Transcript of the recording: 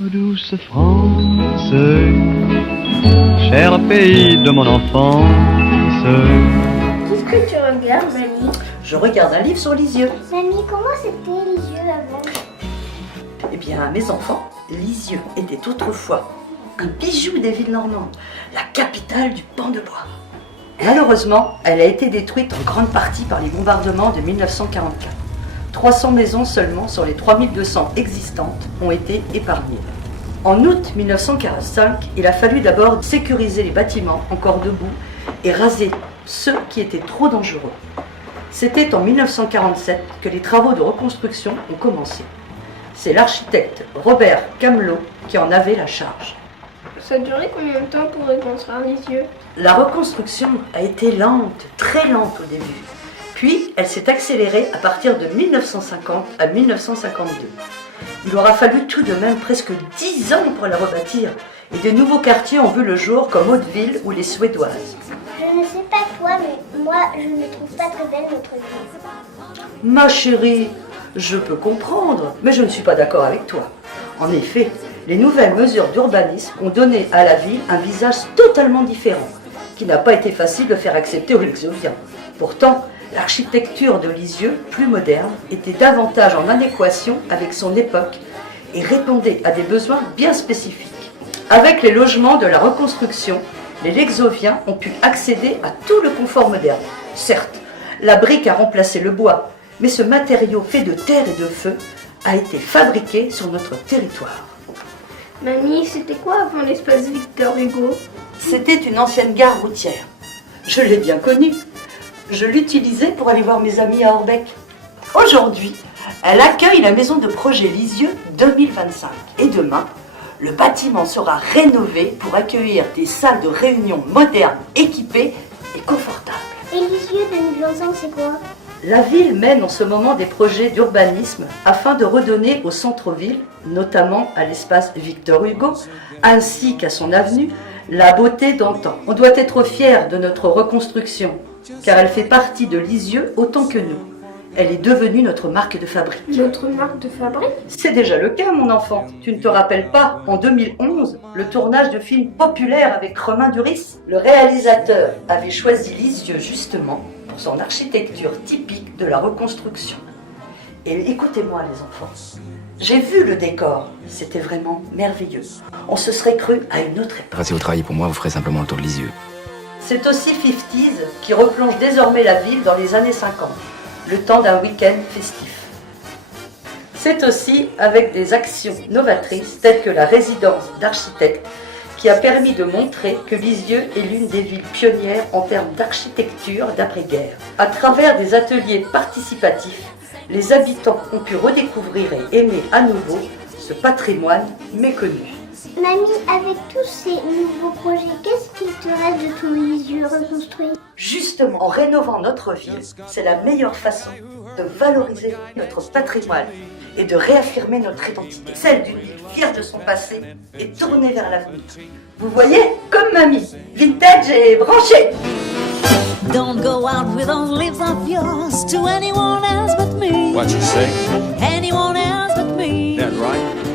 Douce France, cher pays de mon enfance. Qu'est-ce que tu regardes, mamie? Je regarde un livre sur Lisieux. Mamie, comment c'était Lisieux avant? Eh bien, mes enfants, Lisieux était autrefois un bijou des villes normandes, la capitale du pan de bois. Malheureusement, elle a été détruite en grande partie par les bombardements de 1944. 300 maisons seulement sur les 3200 existantes ont été épargnées. En août 1945, il a fallu d'abord sécuriser les bâtiments encore debout et raser ceux qui étaient trop dangereux. C'était en 1947 que les travaux de reconstruction ont commencé. C'est l'architecte Robert Camelot qui en avait la charge. Ça a duré combien de temps pour reconstruire Lisieux? La reconstruction a été lente, très lente au début. Puis, elle s'est accélérée à partir de 1950 à 1952. Il aura fallu tout de même presque 10 ans pour la rebâtir. Et de nouveaux quartiers ont vu le jour comme Hauteville ou les Suédoises. Je ne sais pas toi, mais moi, je ne trouve pas très belle notre ville. Ma chérie, je peux comprendre, mais je ne suis pas d'accord avec toi. En effet, les nouvelles mesures d'urbanisme ont donné à la ville un visage totalement différent, qui n'a pas été facile de faire accepter aux Lisieuviens. Pourtant, l'architecture de Lisieux, plus moderne, était davantage en adéquation avec son époque et répondait à des besoins bien spécifiques. Avec les logements de la reconstruction, les Lexoviens ont pu accéder à tout le confort moderne. Certes, la brique a remplacé le bois, mais ce matériau fait de terre et de feu a été fabriqué sur notre territoire. Mamie, c'était quoi avant l'espace Victor Hugo? C'était une ancienne gare routière. Je l'ai bien connue. Je l'utilisais pour aller voir mes amis à Orbec. Aujourd'hui, elle accueille la maison de projet Lisieux 2025. Et demain, le bâtiment sera rénové pour accueillir des salles de réunion modernes, équipées et confortables. Et Lisieux 2025, c'est quoi? La ville mène en ce moment des projets d'urbanisme afin de redonner au centre-ville, notamment à l'espace Victor Hugo, ainsi qu'à son avenue, la beauté d'antan. On doit être fier de notre reconstruction, car elle fait partie de Lisieux autant que nous. Elle est devenue notre marque de fabrique. Notre marque de fabrique? C'est déjà le cas, mon enfant. Tu ne te rappelles pas, en 2011, le tournage de films populaires avec Romain Duris? Le réalisateur avait choisi Lisieux justement pour son architecture typique de la reconstruction. Et écoutez-moi, les enfants, j'ai vu le décor, c'était vraiment merveilleux. On se serait cru à une autre époque. Si vous travaillez pour moi, vous ferez simplement le tour de Lisieux. C'est aussi 50s qui replonge désormais la ville dans les années 50, le temps d'un week-end festif. C'est aussi avec des actions novatrices telles que la résidence d'architectes qui a permis de montrer que Lisieux est l'une des villes pionnières en termes d'architecture d'après-guerre. À travers des ateliers participatifs, les habitants ont pu redécouvrir et aimer à nouveau ce patrimoine méconnu. Mamie, avec tous ces nouveaux projets, qu'est-ce qu'il te reste de ton Lisieux reconstruit? Justement, en rénovant notre ville, c'est la meilleure façon de valoriser notre patrimoine et de réaffirmer notre identité, celle d'une ville fière de son passé et tournée vers l'avenir. Vous voyez, comme mamie, vintage et branchée. Don't go out with those lips of yours to anyone else but me. What you say? Anyone else but me. That right?